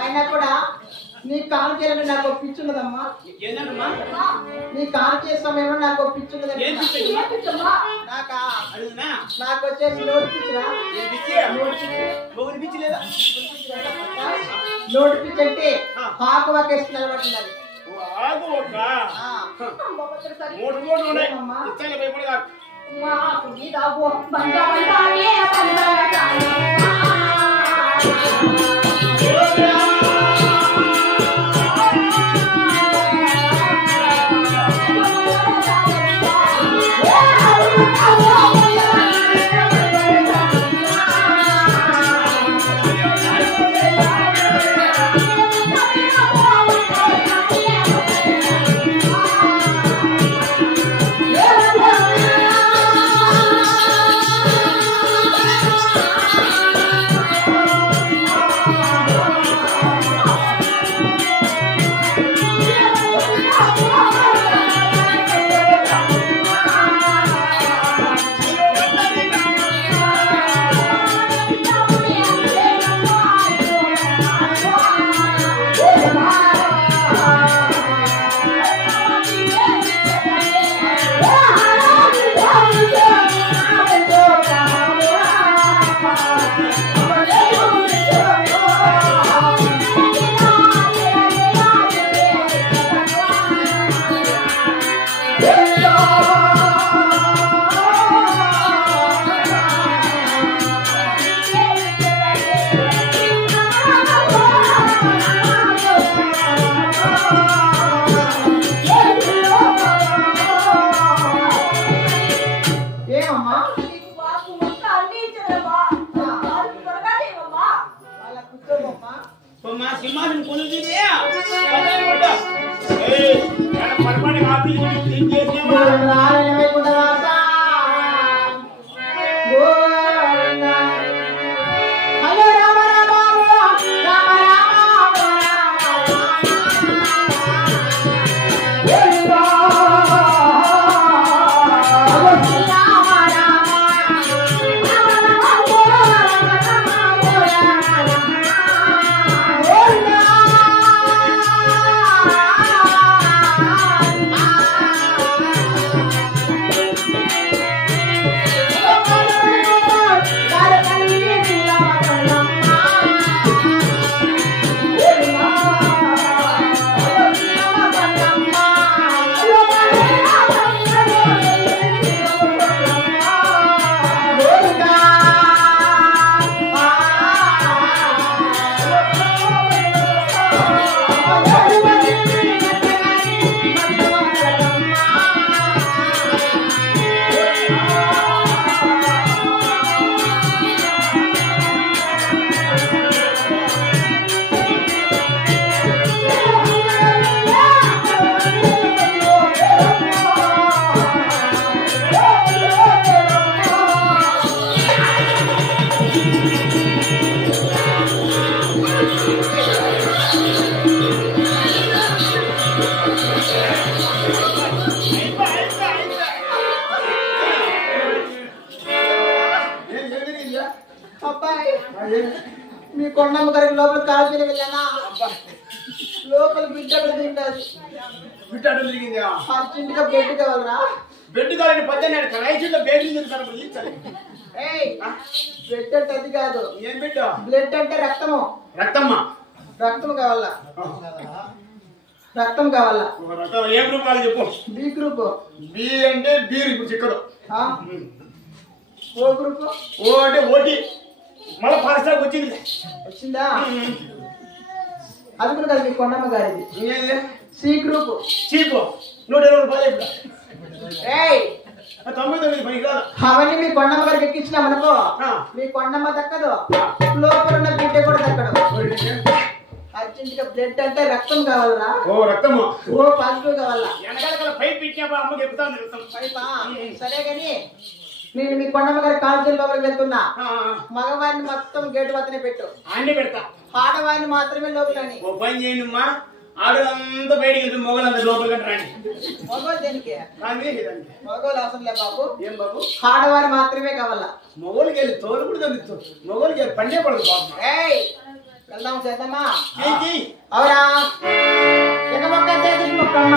అయినా కూడా నీ కాలు చేయాలంటే నాకు పిచ్చున్నదమ్మా. నీ కాలు చేస్తామేమో నాకు పిచ్చున్నదమ్మా. నాకు వచ్చేసి నోటి పిచ్చిరా. నోటి పిచ్చి అంటే ఆకు వకేసి నిలబడుతున్నది. మీ కొండమ్మ గారికి లోపల కాల్చని వెళ్ళానా లోపల బిడ్డ తింటది. బిడ్డ అడ్డు తిరిగింది. అర్జెంటుగా బెడ్ కావాలరా? బెడ్ కావాలని పద్దెనిమిది రైతుల్లో బెడ్లు తిరుగుతారు. బ్లడ్ అంటే అది కాదు. ఏం బిడ్డ? బ్లడ్ అంటే రక్తము. రక్తమ్మా? రక్తం కావాలా? రక్తం కావాలా? ఏ గ్రూప్ వాళ్ళు చెప్పు. B group. బి అంటే బీరు ఇప్పుడు చిక్కదు. ఓ గ్రూప్. ఓ అంటే ఓటీ. మళ్ళీ ఫారెస్ట్ వచ్చింది. వచ్చిందా? అది కూడా కాదు మీ కొండమ్మ గారిది. C group. చీపు 120 రూపాయలు ఇప్పుడు. 99 పని కాదు. అవన్నీ మీ కొండమ్మ గారికి ఎక్కించినాం అనుకో, మీ కొండమ్మ దక్కదు, లోపల ఉన్న బిడ్డ కూడా దక్కడు. అర్జెంట్ గా బ్లడ్ అంటే రక్తం కావాలరా? ఓ రక్తము. ఓ పాజిటివ్ కావాలా? వెనకాల పైప్ పెట్టినప్పుడు అమ్మకి చెప్తాను. పైపా? సరే గాని నేను మీ కొండమ్మ గారి కాల్చల్ లోపలికి వెళ్తున్నా. మగవారిని మొత్తం గేటు వద్దనే పెట్టు. అన్ని పెడతా. ఆడవారిని మాత్రమే లోపలని. ఓ పని చేయండిమ్మా, ఆడలంతా బయటికి వెళ్తే మొగలంతా లోపలికి రండి. మగవాళ్ళు దేనికి? మగవాళ్ళు అవసరం లే బాబు. ఏం బాబు? ఆడవారు మాత్రమే కావాలా? మొగోళ్ళకి వెళ్ళి తోలు కూడా తగ్గుతూ మొగోళ్ళకి వెళ్ళి పండే పడదు బాబు. వెళ్దాం చేద్దామా? ఏంటి అవురా? ఎక్క మొక్క మొక్కమ్మ